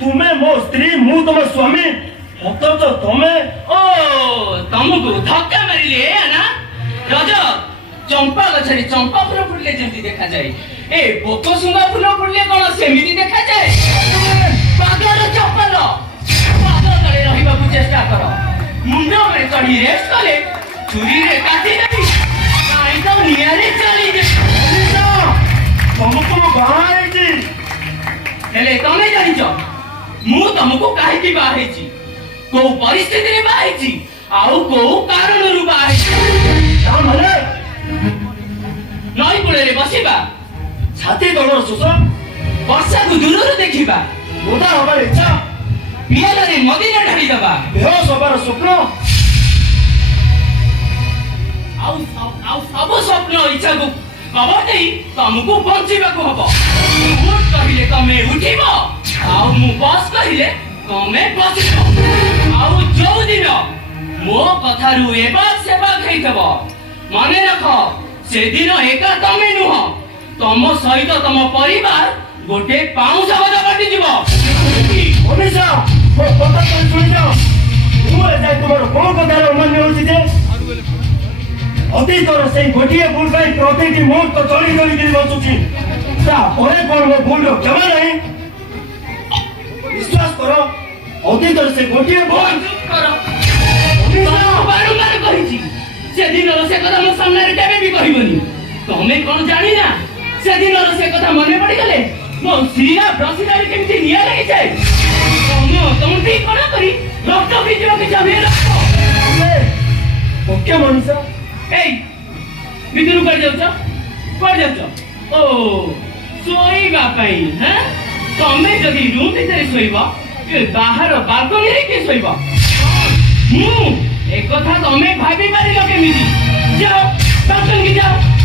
तुम्हें मो स्त्री मु तुम स्वामी अथच तमे तुमको धक्का मारिले ना रज चंपा गछरे चंपा फूल फुटले जेमती देखा जाए ए बोकसुंगा फूल फुटले कोन सेमिति देखा जाए पागल चप्पल पागल तळे रहिबाकू चेष्टा कर मुंड में चढ़ी रेस्ट कले छुरी रे काटी देबी काई तो नियारे चली जे तुमको बाहर जी हेले तमे जानिछ मु तुमको काहे की बाहे छी को परिस्थिति रे बाहे छी आउ को कारण रु बाहे का माने नई कूले रे बसिबा छाती तलर सुस वर्षा को दूर देखिबा गोदा हबार इच्छा पियाला रे मदिना ढाली दबा बेहोश हबार स्वप्न आउ सब स्वप्न इच्छा को कबर देई तुमको बंचिबा को हबो उठ कहिले तमे उठिबो आउ मु बस कहिले तमे बसिबो आउ जो दिन मो कथारु एबा सेबा खैतबो माने रख से दिन एका तमे नुह तम सहित तम परिवार गोटे पाउस बदा काटी जीवो ओनिसा मो कथा सुनि जाओ मु जाय तुमर कोन कथा मन होछि जे अतीतर से गोटे भूल पाई प्रतिटी मुहूर्त चली चली गिरी बसुची तापर कौन मो भूल क्षमा नहीं विश्वास करो अतीतर से गोटे भूल बारंबार कहिछि से दिन से कथा मो सामने रे केबे भी कहिबनी तमे कोन जानि ना से दिन से कथा मने पड़ी गले मो सिरा ब्रसिदारी केमति निया लागि जाय तुम ठीक करा करी रक्त बीजवा के जमे रखो ओके मनीषा ए भितरु कर जाउछ ओ सोईबा पई हैं तमे जदी रूम भीतर सोईबा ए बाहर बालकनी रे के सोईबा एक कथा तमे भाबी पारिलो केमिति जाओ बालकनी जाओ